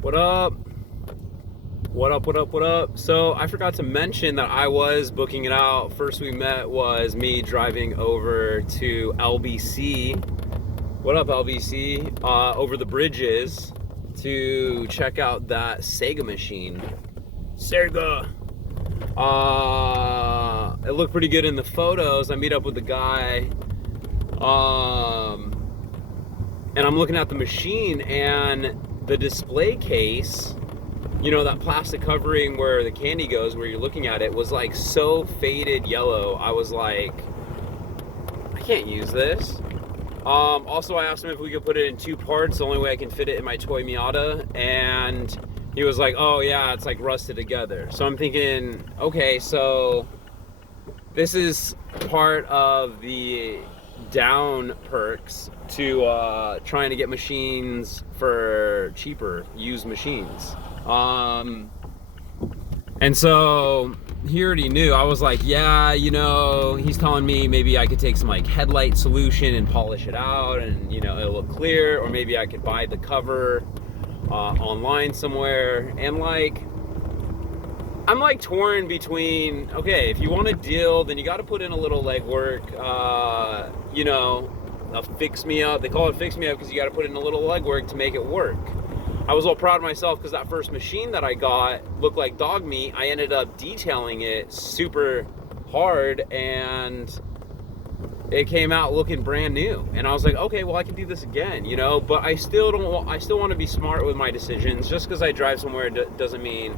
What up? What up, what up, what up? So I forgot to mention that I was booking it out. First we met was me driving over to LBC. What up, LBC? Over the bridges to check out that Sega machine. Sega! It looked pretty good in the photos. I meet up with the guy. And I'm looking at the machine, and the display case, you know, that plastic covering where the candy goes, where you're looking at it, was like so faded yellow. I was like, I can't use this. Also, I asked him if we could put it in two parts, the only way I can fit it in my toy Miata, and he was like, oh yeah, it's like rusted together. So I'm thinking, okay, so this is part of the down perks to trying to get machines for cheaper, used machines. And so he already knew. I was like, yeah, you know, he's telling me maybe I could take some like headlight solution and polish it out, and you know, it'll look clear, or maybe I could buy the cover online somewhere. And like, I'm like torn between, okay, if you want a deal, then you got to put in a little legwork, you know, a fix me up. They call it fix me up because you got to put in a little legwork to make it work. I was all proud of myself because that first machine that I got looked like dog meat. I ended up detailing it super hard, and it came out looking brand new. And I was like, okay, well, I can do this again, you know. But I still want to be smart with my decisions. Just because I drive somewhere doesn't mean,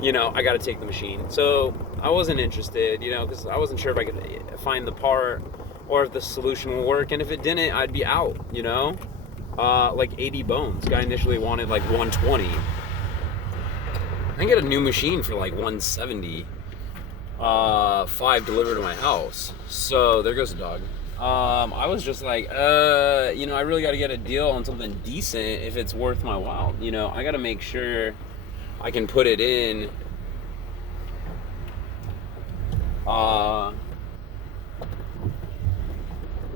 you know, I got to take the machine. So I wasn't interested, you know, because I wasn't sure if I could find the part or if the solution will work. And if it didn't, I'd be out, you know. Like 80 bones. Guy initially wanted like 120. I can get a new machine for like 170. 5 delivered to my house. So there goes the dog. I was just like, you know, I really got to get a deal on something decent if it's worth my while. You know, I got to make sure I can put it in.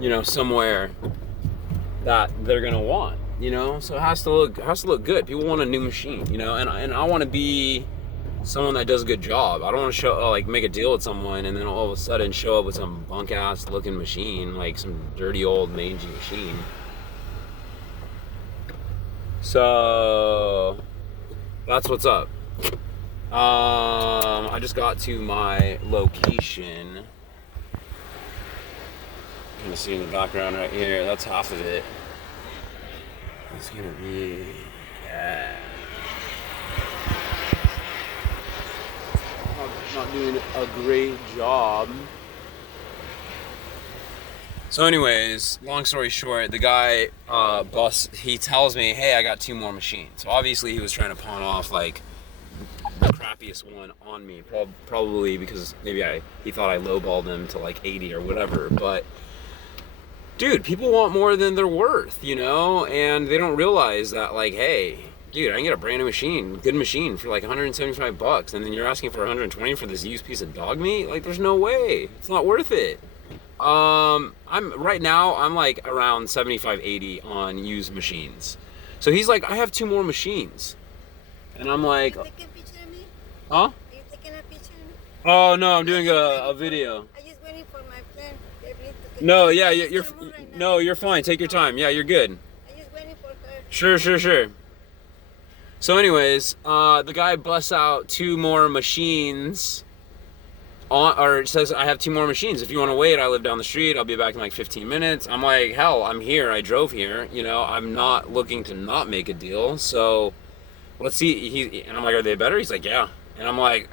You know, somewhere that they're gonna want, you know. So it has to look good. People want a new machine, you know, and I want to be someone that does a good job. I don't want to show like make a deal with someone and then all of a sudden show up with some bunk ass looking machine, like some dirty old mangy machine. So that's what's up. I just got to my location. You can see in the background right here, that's half of it. It's gonna be, yeah. Not doing a great job. So anyways, long story short, the guy, he tells me, hey, I got 2 more machines. So obviously he was trying to pawn off like the crappiest one on me, probably because maybe he thought I lowballed him to like 80 or whatever, but dude, people want more than they're worth, you know, and they don't realize that, like, hey, dude, I can get a brand new machine, good machine for like $175, and then you're asking for 120 for this used piece of dog meat? Like, there's no way. It's not worth it. I'm like around 75, 80 on used machines. So he's like, I have 2 more machines. And I'm like, Are you taking a picture of me? huh? Are you taking a picture of me? Oh, no, I'm doing a video. I just waiting for my friend. No, yeah, you're fine. Take your time. Yeah, you're good. I just waiting for her. Sure. So anyways, the guy busts out 2 more machines or says, I have 2 more machines. If you want to wait, I live down the street. I'll be back in like 15 minutes. I'm like, hell, I'm here. I drove here. You know, I'm not looking to not make a deal. So let's see. And I'm like, are they better? He's like, yeah. And I'm like,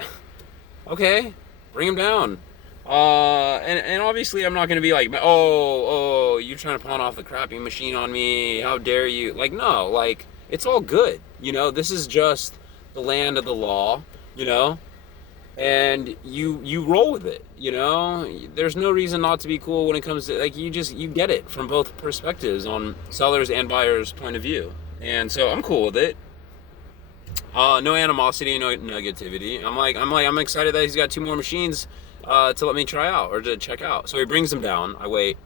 okay, bring him down. And obviously I'm not going to be like, oh, you're trying to pawn off the crappy machine on me. How dare you? Like, no, like, it's all good. You know, this is just the land of the law, you know, and you roll with it, you know. There's no reason not to be cool when it comes to, like, you get it from both perspectives on sellers and buyers' point of view. And so I'm cool with it. No animosity, no negativity. I'm excited that he's got 2 more machines to let me try out or to check out. So he brings them down. I wait,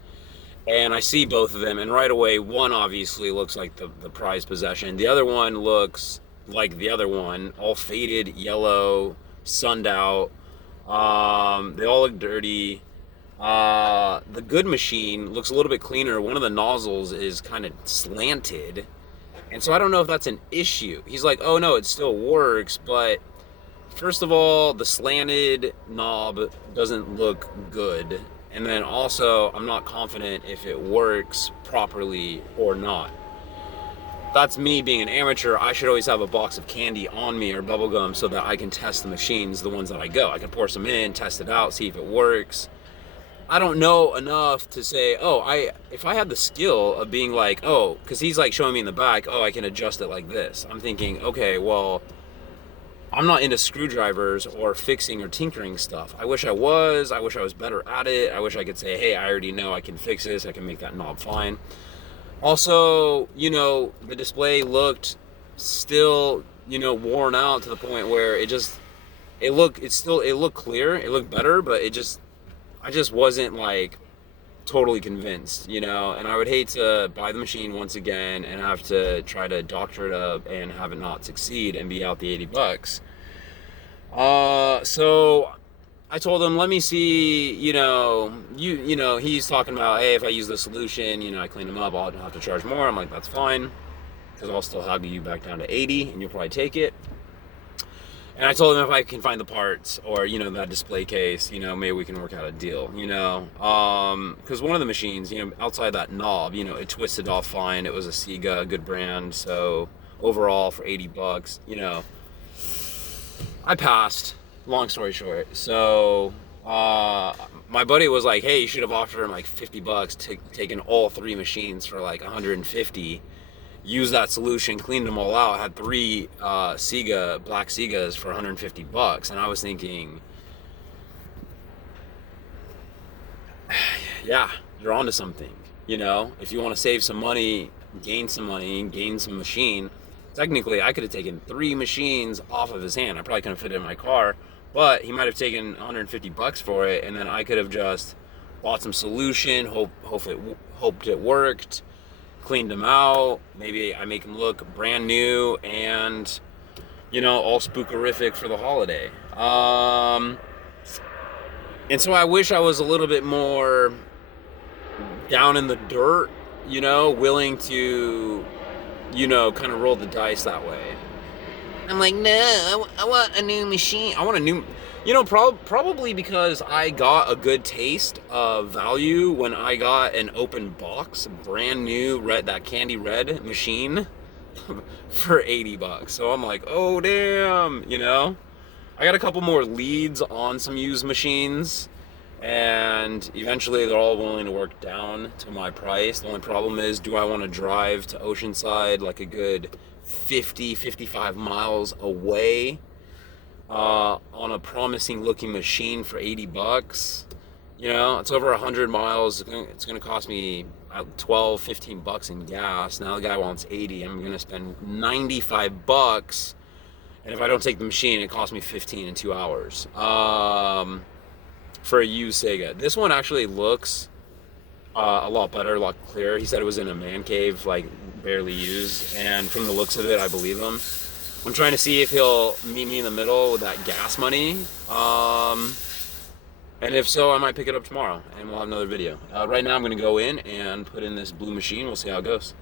and I see both of them, and right away, one obviously looks like the prized possession. The other one looks like the other one, all faded yellow, sunned out. They all look dirty. The good machine looks a little bit cleaner. One of the nozzles is kind of slanted, and so I don't know if that's an issue. He's like, oh no, it still works, but first of all, the slanted knob doesn't look good. And then also, I'm not confident if it works properly or not. That's me being an amateur. I should always have a box of candy on me or bubble gum so that I can test the machines, the ones that I go. I can pour some in, test it out, see if it works. I don't know enough to say, if I had the skill of being like, because he's like showing me in the back, I can adjust it like this. I'm thinking, okay, well, I'm not into screwdrivers or fixing or tinkering stuff. I wish I was better at it. I wish I could say, hey, I already know I can fix this. I can make that knob fine. Also, the display looked still, worn out to the point where it looked clear. It looked better, but I just wasn't like totally convinced, and I would hate to buy the machine once again and have to try to doctor it up and have it not succeed and be out the $80. So I told him, let me see, he's talking about, hey, if I use the solution, I clean them up, I'll have to charge more. I'm like, that's fine, because I'll still have you back down to 80 and you'll probably take it. And I told him if I can find the parts or, that display case, maybe we can work out a deal, because one of the machines, outside that knob, it twisted off fine. It was a Sega, a good brand. So overall for $80, I passed, long story short. So, my buddy was like, hey, you should have offered him like $50 taking all three machines for like 150. Used that solution, cleaned them all out, had three black Segas for $150. And I was thinking, yeah, you're onto something. If you want to save some money, gain some machine, technically I could have taken three machines off of his hand. I probably couldn't fit it in my car, but he might have taken $150 for it, and then I could have just bought some solution, hoped it worked, cleaned them out, maybe I make them look brand new and all spookerific for the holiday. And so I wish I was a little bit more down in the dirt, willing to kind of roll the dice that way. I'm like, no, I want a new machine. I want a new, probably because I got a good taste of value when I got an open box, brand new that candy red machine for $80. So I'm like, oh damn, I got a couple more leads on some used machines, and eventually they're all willing to work down to my price. The only problem is, do I want to drive to Oceanside like a good 55 miles away on a promising looking machine for $80? It's over 100 miles. It's going to cost me $12-15 in gas. Now the guy wants 80. I'm going to spend $95, and if I don't take the machine, it costs me 15 in 2 hours for a used Sega. This one actually looks a lot better, a lot clearer. He said it was in a man cave, like barely used, and from the looks of it, I believe him. I'm trying to see if he'll meet me in the middle with that gas money, and if so, I might pick it up tomorrow and we'll have another video. Right now I'm going to go in and put in this blue machine. We'll see how it goes.